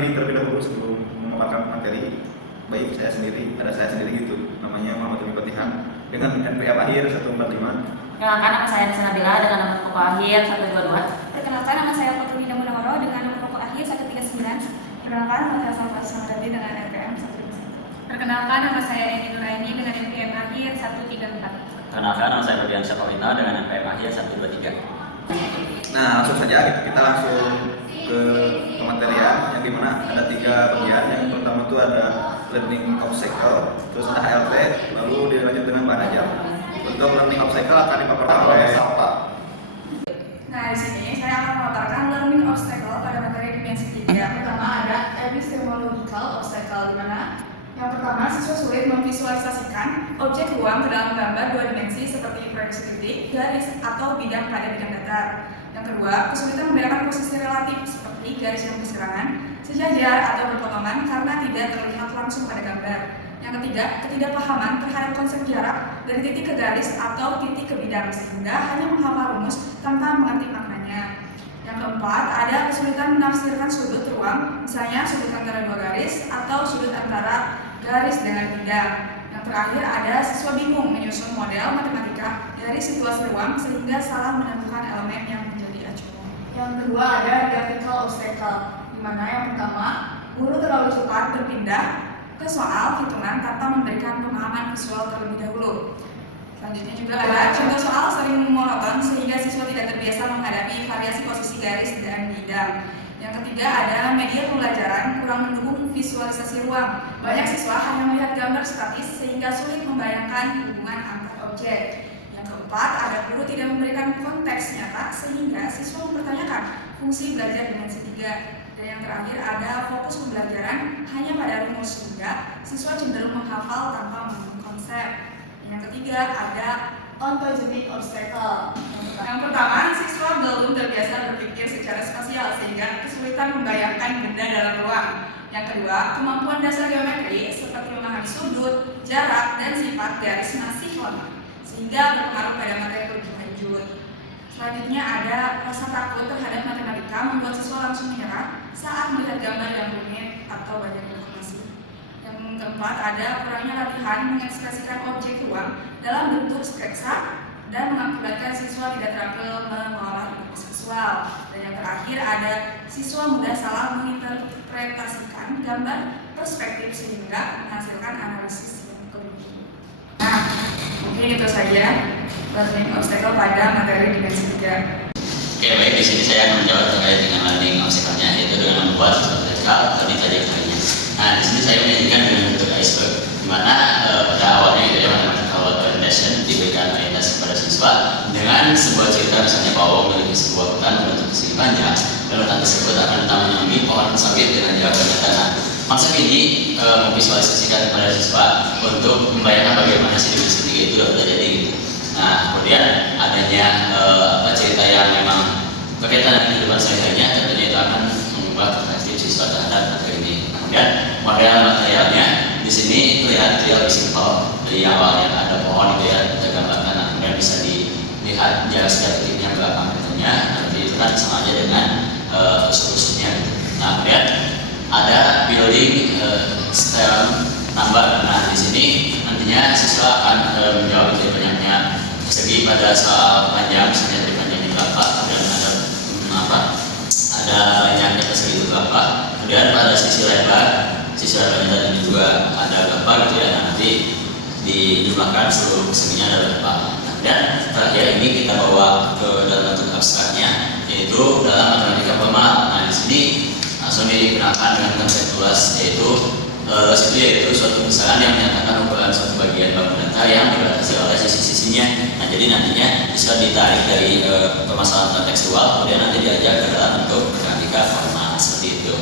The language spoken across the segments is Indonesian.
diri terlebih dahulu sebelum memaparkan materi. Baik saya sendiri, ada saya sendiri gitu. Namanya Muhammad Umi Patihan dengan NPM akhir 145. Perkenalkan, nama saya Nisa Nabila dengan nomor pokok akhir 122. Perkenalkan, nama saya Putri Munawaro dengan nomor pokok akhir 139. Perkenalkan, nama saya Salva Samradadi dengan NPM 151. Perkenalkan, nama saya Eni Nuraini dengan NPM akhir 134. Perkenalkan, nama saya Fabian Syafawina dengan NPM akhir 123. Nah, langsung saja kita langsung ke pematerian yang dimana ada 3 bagian. Yang pertama itu ada learning obstacle, terus ada HLT, lalu dilanjut dengan bahan ajar. Untuk learning obstacle akan dipaparkan oleh Salva. Nah, di sini saya akan memaparkan learning obstacle pada materi dimensi 3. Yang pertama ada epistemological obstacle, di mana yang pertama siswa sulit memvisualisasikan objek ruang ke dalam gambar 2 dimensi seperti proyeksi titik, garis, atau bidang pada bidang datar. Yang kedua, kesulitan membedakan posisi relatif seperti garis yang berseberangan, sejajar, atau berpotongan karena tidak terlihat langsung pada gambar. Yang ketiga, ketidakpahaman terhadap konsep jarak dari titik ke garis atau titik ke bidang sehingga hanya menghafal rumus tanpa mengerti maknanya. Yang keempat, ada kesulitan menafsirkan sudut ruang, misalnya sudut antara 2 garis atau sudut antara garis dengan bidang. Yang terakhir, ada siswa bingung menyusun model matematika dari situasi ruang sehingga salah menentukan elemen yang menjadi acuan. Yang kedua, ada graphical obstacle, di mana yang pertama, guru terlalu cepat berpindah ke soal hitungan tanpa memberikan pemahaman visual terlebih dahulu. Selanjutnya juga ada contoh soal sering monoton sehingga siswa tidak terbiasa menghadapi variasi posisi garis dan bidang. Yang ketiga ada media pembelajaran kurang mendukung visualisasi ruang. Banyak siswa hanya melihat gambar statis sehingga sulit membayangkan hubungan antar objek. Yang keempat ada guru tidak memberikan konteks nyata sehingga siswa mempertanyakan fungsi belajar dimensi 3. Dan yang terakhir ada fokus pembelajaran hanya pada rumus sehingga siswa cenderung menghafal tanpa memahami konsep. Yang ketiga ada ontogenic obstacle. Yang pertama, siswa belum terbiasa berpikir secara spasial sehingga kesulitan membayangkan benda dalam ruang. Yang kedua, kemampuan dasar geometri seperti memahami sudut, jarak, dan sifat garis masih lemah sehingga berpengaruh pada materi lebih lanjut. Selanjutnya ada rasa takut terhadap matematika membuat siswa langsung menyerah saat melihat gambar yang rumit atau banyak informasi. Yang keempat ada kurangnya latihan mengekspresikan objek ruang dalam bentuk sketsa dan mengakibatkan siswa tidak terampil mengolah informasi visual. Dan yang terakhir ada siswa mudah salah menginterpretasikan gambar perspektif sehingga menghasilkan analisis yang keliru. Nah, mungkin itu saja learning obstacle pada materi dimensi 3. Oke, baik, di sini saya akan menjawab terkait dengan learning obstacle-nya, yaitu dengan membuat obstacle lebih tajam lainnya. Nah, di sini saya menyajikan dengan bentuk iceberg, di mana pada awalnya itu ya mathematical orientation diberikan orientasi kepada siswa dengan sebuah cerita, misalnya bahwa memiliki sebuah hutan berbentuk persegi panjang, dan hutan tersebut akan ditanami pohon sawit dengan jarak tanah. Maksud ini memvisualisasikan kepada siswa untuk membayangkan bagaimana sih dimensi 3 itu dapat terjadi gitu. Nah, kemudian adanya cerita yang memang berkaitan dengan kehidupan sehari-harinya, tentunya itu akan mengubah perspektif siswa terhadap materi ini. Kemudian model materialnya di sini terlihat lebih simpel. Dari awal yang ada pohon itu ya tergambarkan, nah, kemudian bisa dilihat jarak setiap titiknya berapa meternya, nanti itu kan sama aja dengan usus-ususnya. Nah, kemudian ada building style number. Nah, di sini nantinya siswa akan menjawab itu banyaknya segi pada soal panjang, misalnya dari panjangnya berapa, kemudian ada banyaknya persegi itu berapa, kemudian pada sisi lebarnya tadi juga ada berapa gitu ya, nanti dijumlahkan seluruh perseginya ada berapa. Nah, dan terakhir ini kita bawa ke dalam bentuk abstraknya, yaitu dalam matematika formal. Nah, di sini langsung dikenalkan dengan konsep luas, yaitu suatu besaran yang menyatakan ukuran suatu bagian bangunan data yang dibatasi oleh sisi-sisinya. Nah, jadi nantinya bisa ditarik dari permasalahan kontekstual, kemudian nanti diajak ke dalam bentuk matematika formal seperti itu.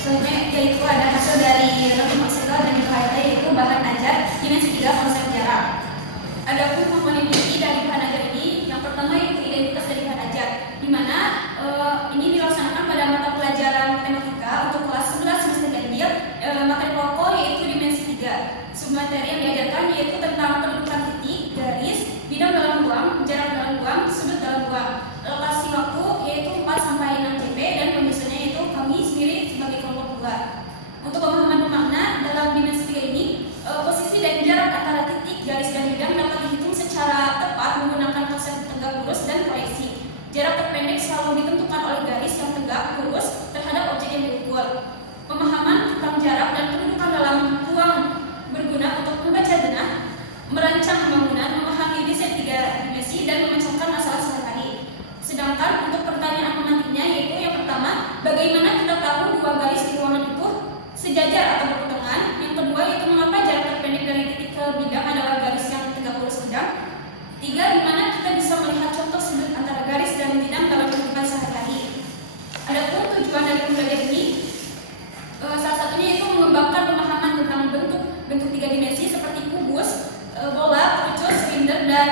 Selanjutnya yaitu ada hasil dari learning obstacle dan HLT, yaitu bahan ajar dimensi 3 konsep jarak. Adapun komponen inti dari bahan ajar ini, yang pertama yaitu identitas dari bahan ajar, di mana ini dilaksanakan pada mata pelajaran matematika untuk kelas 11 semester ganjil. Materi pokok yaitu dimensi 3. Submateri yang diajarkan yaitu tentang penentukan titik, garis, bidang dalam ruang, jarak dalam ruang, sudut dalam ruang. Lokasi waktu yaitu 4 sampai 6 CP dan penyusunannya yaitu kami sendiri sebagai kelompok 2 Untuk pemahaman pemakna dalam dimensi 3 ini, posisi dan jarak antara titik, garis, dan bidang dapat dihitung secara tepat menggunakan konsep tegak lurus dan proyeksi. Jarak terpendek selalu ditentukan oleh garis yang tegak lurus terhadap objek yang diukur. Pemahaman tentang jarak dan kedudukan dalam ruang berguna untuk membaca denah, merancang bangunan, memahami desain 3 dimensi, dan memecahkan masalah sehari-hari. Sedangkan untuk pertanyaan pemantiknya, yaitu yang pertama, bagaimana kita tahu dua garis di ruangan itu sejajar atau berpotongan? Yang kedua, yaitu mengapa jarak terpendek dari titik ke bidang adalah garis yang tegak lurus bidang? 3, di mana kita bisa melihat contoh sudut antara garis dan bidang dalam kehidupan sehari-hari. Adapun tujuan dari pembelajaran ini, salah satunya yaitu mengembangkan pemahaman tentang bentuk 3 dimensi seperti kubus, bola, kerucut, silinder, dan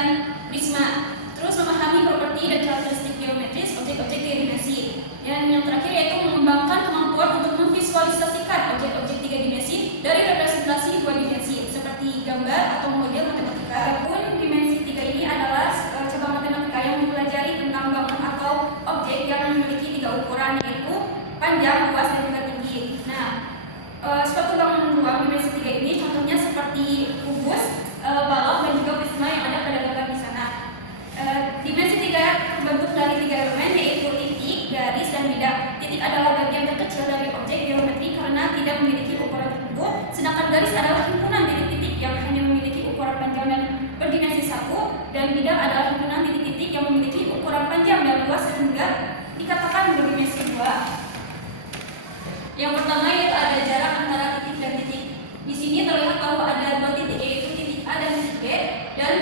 prisma. Terus memahami properti dan karakteristik geometris objek-objek 3 dimensi. Yang terakhir yaitu mengembangkan kemampuan untuk memvisualisasikan objek-objek 3 dimensi dari representasi 2 dimensi seperti gambar atau model matematika. Adapun dimensi 3 ini adalah cabang matematika yang mempelajari tentang bangunan atau objek yang memiliki 3 ukuran, yaitu panjang, luas, dan juga tinggi. Nah, suatu bangunan ruang dimensi 3 ini contohnya seperti kubus, balok, dan juga prisma yang ada pada gambar di sana. Dimensi 3 terbentuk dari 3 elemen, yaitu titik, garis, dan bidang. Titik adalah bagian terkecil dari objek geometri karena tidak memiliki ukuran tertentu, sedangkan garis adalah himpunan titik-titik yang hanya memiliki ukuran panjang dan berdimensi 1, dan bidang adalah himpunan titik-titik yang memiliki ukuran panjang dan luas sehingga dikatakan berdimensi 2. Yang pertama yaitu ada jarak antara titik dan titik. Di sini terlihat bahwa ada 2 titik, yaitu titik A dan titik B, dan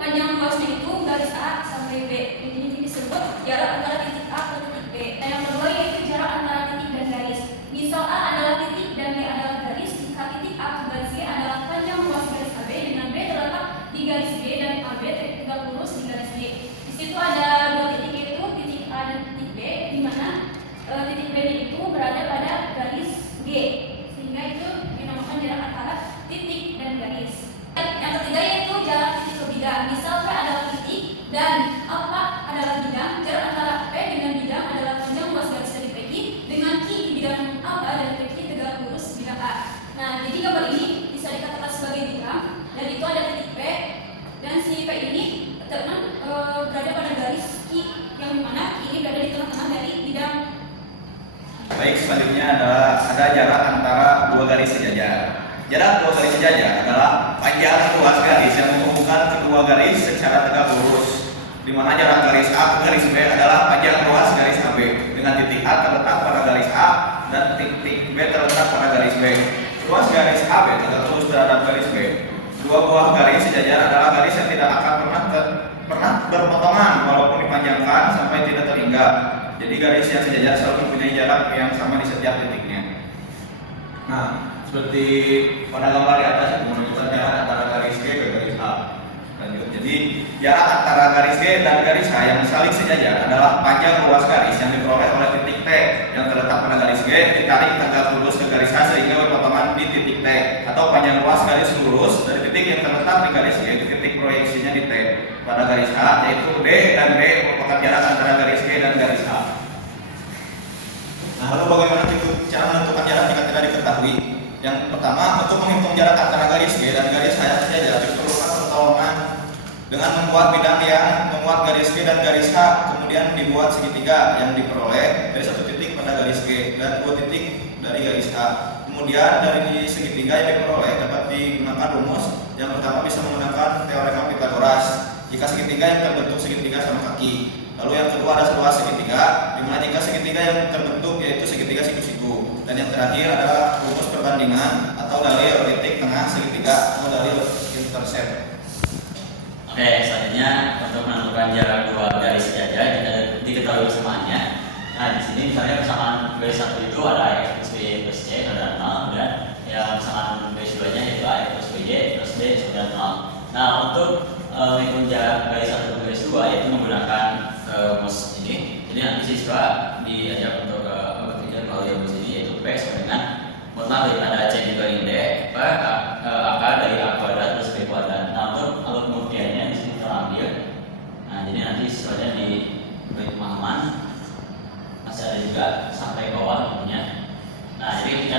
panjang luasnya itu garis A sampai B. Ini disebut jarak antara titik A ke titik B. Dan yang kedua yaitu jarak antara titik dan garis. Misal A adalah titik dan B adalah garis, jika titik A ke garis B adalah panjang luas garis AB, dengan B terletak di garis B dan AB tegak lurus di garis B. Di situ ada 2 titik, yaitu titik A dan titik B, di mana titik B itu berada pada garis G, sehingga itu dinamakan jarak antara titik dan garis. Yang ketiga yaitu jarak titik ke bidang. Misal P adalah titik dan apa adalah bidang, jarak antara P dengan bidang adalah panjang luas garis dari PQ dengan Q di bidang A dan PQ tegak lurus bidang A. Nah, jadi gambar ini bisa dikatakan sebagai bidang, dan itu ada titik P, dan si P ini berada pada garis Q, yang dimana ini berada di tengah-tengah dari bidang. Baik, selanjutnya adalah ada jarak antara 2 garis sejajar. Jarak 2 garis sejajar adalah panjang luas garis yang menghubungkan kedua garis secara tegak lurus, di mana jarak garis A ke garis B adalah panjang luas garis AB, dengan titik A terletak pada garis A dan titik B terletak pada garis B. Luas garis AB tegak lurus terhadap garis B. 2 buah garis sejajar adalah garis yang tidak akan pernah berpotongan walaupun dipanjangkan sampai tidak terhingga. Jadi garis yang sejajar selalu mempunyai jarak yang sama di setiap titiknya. Nah, seperti pada gambar di atas itu menunjukkan jarak antara garis G ke garis A. Lanjut. Jadi jarak antara garis G dan garis H yang saling sejajar adalah panjang luas garis yang diperoleh oleh titik T yang terletak pada garis G ditarik tegak lurus ke garis H sehingga berpotongan di titik T, atau panjang luas garis lurus dari titik yang terletak di garis G ke titik proyeksinya di T pada garis H, yaitu D dan B merupakan jarak antara garis G dan garis H. Nah, lalu bagaimana cara menentukan jarak jika tidak diketahui? Yang pertama, untuk menghitung jarak antara garis G dan garis H yang sejajar diperlukan pertolongan dengan membuat bidang yang memuat garis G dan garis H, kemudian dibuat segitiga yang diperoleh dari 1 titik pada garis G dan 2 titik dari garis H. Kemudian dari segitiga yang diperoleh dapat digunakan rumus. Yang pertama bisa menggunakan teorema Pythagoras jika segitiga yang terbentuk segitiga sama kaki. Lalu yang kedua ada seluas segitiga, di mana jika segitiga yang terbentuk yaitu segitiga siku-siku. Dan yang terakhir adalah rumus perbandingan atau dalil titik tengah segitiga atau dalil intercept. Oke, selanjutnya untuk menentukan jarak 2 garis sejajar diketahui persamaannya. Nah, di sini misalnya persamaan garis 1 itu ada X plus Y plus C sama 0, dan yang persamaan garis 2-nya yaitu X plus Y plus B sama 0. Nah, untuk menghitung jarak garis 1 ke garis 2 yaitu menggunakan rumus ini. Jadi nanti siswa diajak untuk berpikir kalau rumus ini, yaitu P sama dengan mutlak daripada C dibanding D per akar dari A kuadrat plus B kuadrat. Nah, untuk alat pembuktiannya di sini kita ambil. Nah, jadi nanti siswanya diberi pemahaman, masih ada juga sampai bawah umumnya. Nah, jadi ketika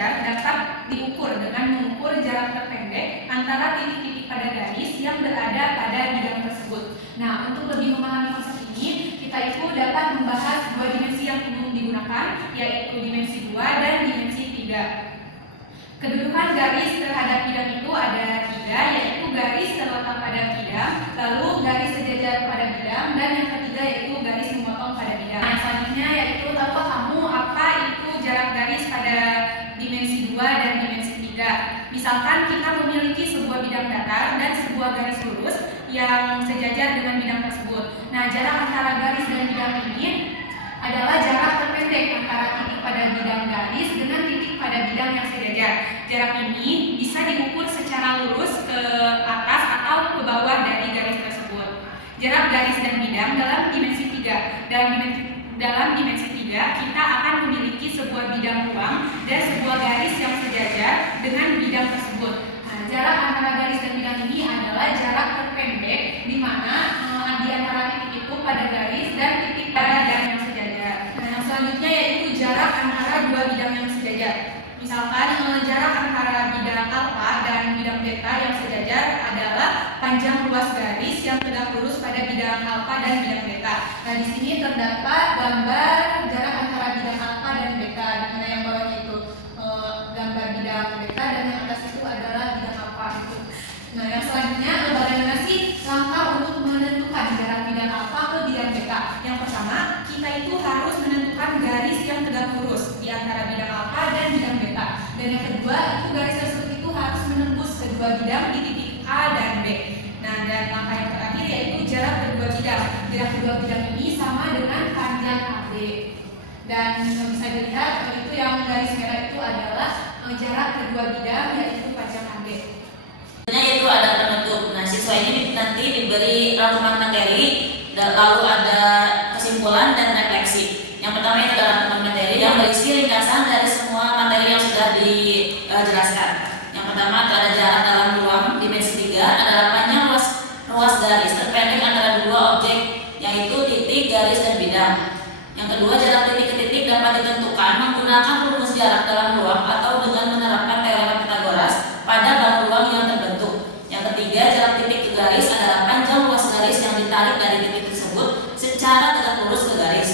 sejajar dapat diukur dengan mengukur jarak terpendek antara titik-titik pada garis yang berada pada bidang tersebut. Nah, untuk lebih memahami konsep ini, kita itu dapat membahas dua dimensi yang umum digunakan, yaitu dimensi 2 dan dimensi 3. Kedudukan garis terhadap bidang itu ada 3, yaitu garis terletak pada bidang, lalu garis sejajar pada bidang, dan yang ketiga yaitu garis memotong pada bidang. Nah, selanjutnya yaitu tahukah kamu apa itu jarak garis pada dimensi 2 dan dimensi 3? Misalkan kita memiliki sebuah bidang datar dan sebuah garis lurus yang sejajar dengan bidang tersebut. Nah, jarak antara garis dan bidang ini adalah jarak terpendek antara titik pada bidang garis dengan titik pada bidang yang sejajar. Jarak ini bisa diukur secara lurus ke atas atau ke bawah dari garis tersebut. Jarak garis dan bidang dalam dimensi 3. Dalam dimensi 3, kita akan memiliki sebuah bidang ruang dan sebuah garis yang sejajar dengan bidang tersebut. Nah, jarak antara garis dan bidang ini adalah jarak terpendek di mana di antara titik itu pada garis dan titik pada bidang yang sejajar. Nah, yang selanjutnya yaitu jarak antara dua bidang yang sejajar. Misalkan jarak antara bidang alfa dan bidang beta yang sejajar adalah panjang luas garis yang tegak lurus pada bidang alfa dan bidang beta. Nah, di sini terdapat gambar jarak antara bidang alfa dan beta, di mana yang bawahnya itu gambar bidang beta dan yang atas itu adalah bidang alfa itu. Nah, yang selanjutnya bagaimana sih langkah untuk menentukan jarak bidang alfa ke bidang beta? Yang pertama, kita itu harus menentukan garis yang tegak lurus di antara bidang alfa dan bidang beta. Dan yang kedua, itu garis tersebut itu harus menembus kedua bidang di titik A dan B. Nah, dan langkah yang terakhir yaitu jarak kedua bidang. Jarak kedua bidang ini sama dengan panjang AB. Dan bisa dilihat itu yang garis merah itu adalah jarak kedua bidang yaitu panjang AB. Yaitu ada penutup. Nah, siswa ini nanti diberi rangkuman materi, lalu ada kesimpulan dan refleksi. Yang pertama itu adalah rangkuman materi yang berisi ringkasan dari semua materi yang sudah dijelaskan. Yang pertama itu ada jarak dalam ruang dimensi 3 adalah panjang ruas garis terpendek antara dua objek, yaitu titik, garis, dan bidang. Yang kedua, jarak titik ke titik dapat ditentukan menggunakan rumus jarak dalam ruang atau dengan menerapkan teorema Pythagoras pada bangun ruang yang terbentuk. Yang ketiga, jarak titik ke garis adalah panjang luas garis yang ditarik dari titik tersebut secara tegak lurus ke garis.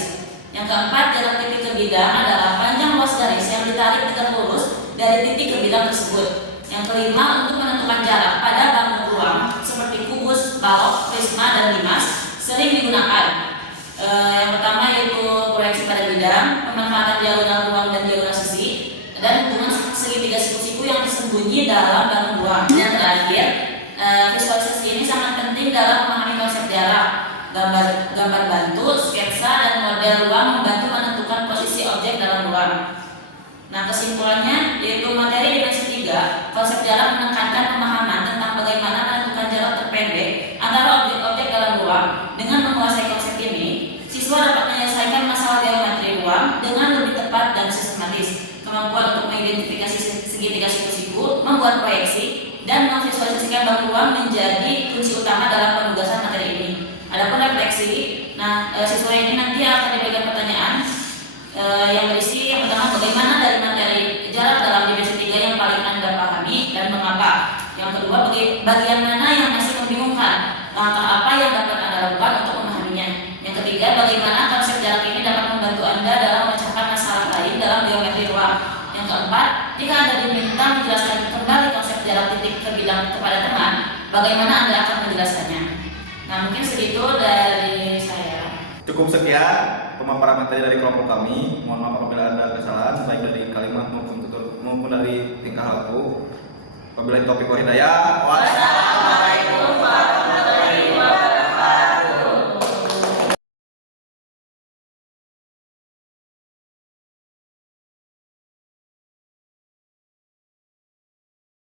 Yang keempat, jarak titik ke bidang adalah panjang luas garis yang ditarik tegak lurus dari titik ke bidang tersebut. Yang kelima, untuk menentukan jarak pada bangun ruang seperti kubus, balok, prisma, dan limas sering digunakan. Yang pertama yaitu proyeksi pada bidang, pemanfaatan diagonal ruang dan diagonal sisi, dan hubungan segitiga siku-siku yang tersembunyi dalam bangun ruang. Yang terakhir, visualisasi ini sangat penting dalam memahami konsep jarak. Gambar bantu, sketsa, dan model ruang membantu menentukan posisi objek dalam ruang. Nah, kesimpulannya yaitu materi dimensi 3, konsep jarak menekankan pemahaman tentang bagaimana menentukan jarak terpendek antara objek-objek dalam ruang. Dengan menguasai konsep ini, siswa dapat menyelesaikan masalah geometri ruang dengan lebih tepat dan sistematis. Kemampuan untuk mengidentifikasi segitiga siku-siku, membuat proyeksi, dan memvisualisasikan bangun ruang menjadi kunci utama dalam penugasan materi ini. Adapun refleksi, nah siswa ini nanti akan diberikan pertanyaan yang berisi yang pertama, bagaimana dari materi jarak dalam dimensi 3 yang paling Anda pahami dan mengapa. Yang kedua, bagian mana yang masih membingungkan, langkah apa yang dapat Anda lakukan untuk memahaminya. Yang ketiga, bagaimana konsep jarak ini dapat membantu Anda dalam memecahkan masalah lain dalam geometri ruang. Yang keempat, jika Anda diminta menjelaskan kembali konsep jarak titik ke bidang kepada teman, bagaimana Anda akan menjelaskannya. Nah, mungkin segitu dari saya. Cukup sekian pemaparan materi dari kelompok kami. Mohon maaf apabila ada kesalahan baik dari kalimat maupun dari tingkah laku. Wabillahi taufiq wal hidayah. Wassalamualaikum warahmatullahi wabarakatuh.